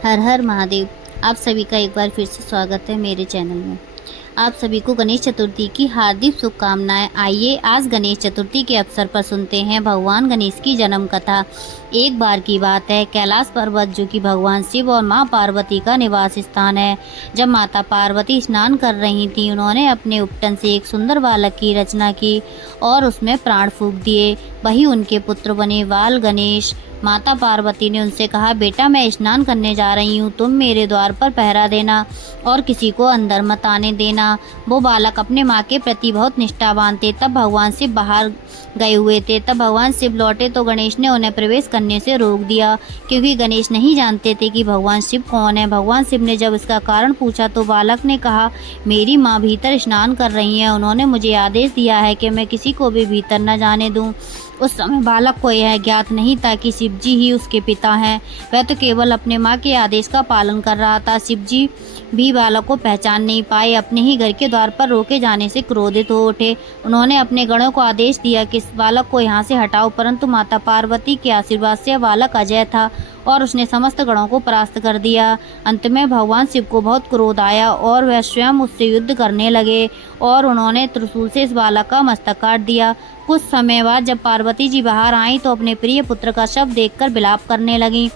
हर हर महादेव। आप सभी का एक बार फिर से स्वागत है मेरे चैनल में। आप सभी को गणेश चतुर्थी की हार्दिक शुभकामनाएं। आइए आज गणेश चतुर्थी के अवसर पर सुनते हैं भगवान गणेश की जन्म कथा। एक बार की बात है, कैलाश पर्वत जो कि भगवान शिव और मां पार्वती का निवास स्थान है, जब माता पार्वती स्नान कर रही थी, उन्होंने अपने उपटन से एक सुंदर बालक की रचना की और उसमें प्राण फूंक दिए। वही उनके पुत्र बने बाल गणेश। माता पार्वती ने उनसे कहा, बेटा मैं स्नान करने जा रही हूँ, तुम मेरे द्वार पर पहरा देना और किसी को अंदर मत आने देना। वो बालक अपने माँ के प्रति बहुत निष्ठावान थे। तब भगवान शिव बाहर गए हुए थे। तब भगवान शिव लौटे तो गणेश ने उन्हें प्रवेश करने से रोक दिया, क्योंकि गणेश नहीं जानते थे कि भगवान शिव कौन है। भगवान शिव ने जब इसका कारण पूछा तो बालक ने कहा, मेरी माँ भीतर स्नान कर रही है, उन्होंने मुझे आदेश दिया है कि मैं किसी को भी भीतर न जाने दूं। उस समय बालक को यह ज्ञात नहीं था कि शिवजी ही उसके पिता हैं। वह तो केवल अपने माँ के आदेश का पालन कर रहा था। शिवजी भी बालक को पहचान नहीं पाए। अपने ही घर के द्वार पर रोके जाने से क्रोधित हो उठे। उन्होंने अपने गणों को आदेश दिया कि इस बालक को यहाँ से हटाओ, परंतु माता पार्वती के आशीर्वाद से बालक अजय था और उसने समस्त गणों को परास्त कर दिया। अंत में भगवान शिव को बहुत क्रोध आया और वह स्वयं उससे युद्ध करने लगे और उन्होंने त्रिशूल से इस बालक का मस्तक काट दिया। कुछ समय बाद जब पार्वती जी बाहर आईं तो अपने प्रिय पुत्र का शव देखकर विलाप करने लगीं।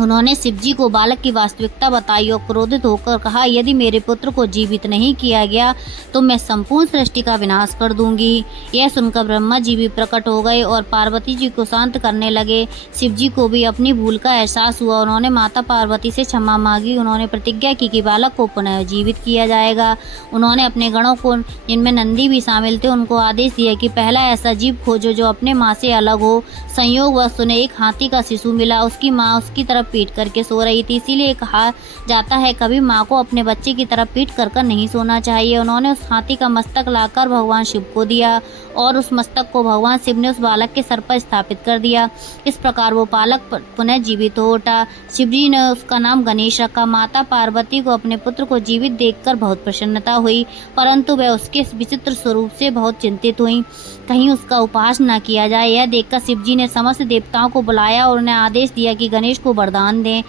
उन्होंने शिवजी को बालक की वास्तविकता बताई और क्रोधित होकर कहा, यदि मेरे पुत्र को जीवित नहीं किया गया तो मैं संपूर्ण सृष्टि का विनाश कर दूंगी। यह सुनकर ब्रह्मा जी भी प्रकट हो गए और पार्वती जी को शांत करने लगे। शिवजी को भी अपनी भूल का एहसास हुआ। उन्होंने माता पार्वती से क्षमा मांगी। उन्होंने प्रतिज्ञा की कि बालक को पुनः जीवित किया जाएगा। उन्होंने अपने गणों को, जिनमें नंदी भी शामिल थे, उनको आदेश दिया कि पहला ऐसा जीव खोजो जो अपने माँ से अलग हो। संयोगवश उन्हें एक हाथी का शिशु मिला। उसकी माँ उसकी तरफ पीट करके सो रही थी, इसीलिए कहा जाता है कभी माँ को अपने बच्चे की तरफ पीट कर नहीं सोना चाहिए। उन्होंने उस हाथी का मस्तक लाकर भगवान शिव को दिया और उस मस्तक को भगवान शिव ने उस बालक के सर पर स्थापित कर दिया। इस प्रकार वो बालक पुनः जीवित हो उठा। शिवजी ने उसका नाम गणेश रखा। माता पार्वती को अपने पुत्र को जीवित देखकर बहुत प्रसन्नता हुई, परंतु वह उसके विचित्र स्वरूप से बहुत चिंतित हुई, कहीं उसका उपहास न किया जाए। यह देखकर शिवजी ने समस्त देवताओं को बुलाया और उन्हें आदेश दिया कि गणेश को वरदान दें।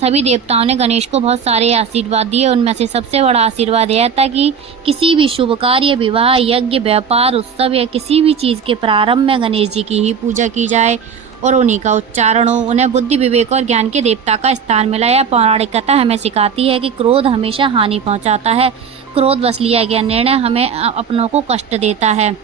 सभी देवताओं ने गणेश को बहुत सारे आशीर्वाद दिए। उनमें से सबसे बड़ा आशीर्वाद यह था कि किसी भी शुभ कार्य, विवाह, यज्ञ, व्यापार, उत्सव या किसी भी चीज़ के प्रारंभ में गणेश जी की ही पूजा की जाए और उन्हीं का उच्चारण हो। उन्हें बुद्धि, विवेक और ज्ञान के देवता का स्थान मिला। यह पौराणिक कथा हमें सिखाती है कि क्रोध हमेशा हानि पहुंचाता है। क्रोध वश लिया गया निर्णय हमें अपनों को कष्ट देता है,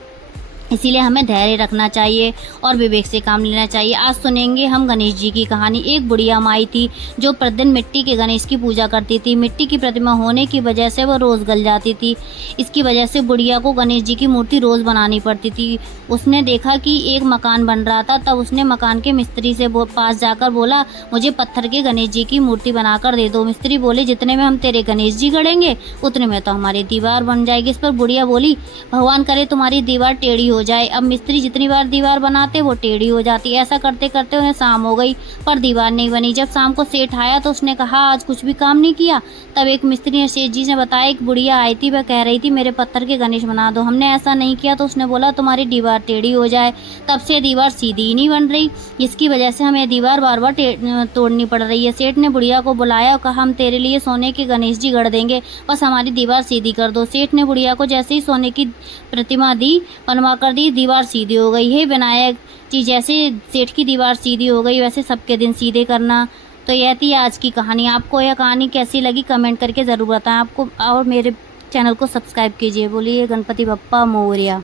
इसीलिए हमें धैर्य रखना चाहिए और विवेक से काम लेना चाहिए। आज सुनेंगे हम गणेश जी की कहानी। एक बुढ़िया माई थी जो प्रतिदिन मिट्टी के गणेश की पूजा करती थी। मिट्टी की प्रतिमा होने की वजह से वह रोज़ गल जाती थी। इसकी वजह से बुढ़िया को गणेश जी की मूर्ति रोज़ बनानी पड़ती थी। उसने देखा कि एक मकान बन रहा था, तब उसने मकान के मिस्त्री से पास जाकर बोला, मुझे पत्थर के गणेश जी की मूर्ति बनाकर दे दो। मिस्त्री बोले, जितने में हम तेरे गणेश जी गढ़ेंगे उतने में तो हमारी दीवार बन जाएगी। इस पर बुढ़िया बोली, भगवान करे तुम्हारी दीवार टेढ़ी हो जाए। अब मिस्त्री जितनी बार दीवार बनाते वो टेढ़ी हो जाती। ऐसा करते करते उन्हें शाम हो गई पर दीवार नहीं बनी। जब शाम को सेठ आया तो उसने कहा, आज कुछ भी काम नहीं किया। तब एक मिस्त्री ने सेठ जी से बताया, एक बुढ़िया आई थी, वह कह रही थी मेरे पत्थर के गणेश बना दो। हमने ऐसा नहीं किया तो उसने बोला तुम्हारी दीवार टेढ़ी हो जाए। तब से दीवार सीधी ही नहीं बन रही, जिसकी वजह से हमें दीवार बार बार तोड़नी पड़ रही है। सेठ ने बुढ़िया को बुलाया और कहा, हम तेरे लिए सोने के गणेश जी गढ़ देंगे, बस हमारी दीवार सीधी कर दो। सेठ ने बुढ़िया को जैसे ही सोने की प्रतिमा दी, बनवा कर दी, दीवार सीधी हो गई। हे विनायक जी, जैसे सेठ की दीवार सीधी हो गई वैसे सबके दिन सीधे करना। तो यह थी आज की कहानी। आपको यह कहानी कैसी लगी कमेंट करके ज़रूर बताएं। आपको और मेरे चैनल को सब्सक्राइब कीजिए। बोलिए गणपति बप्पा मोरया।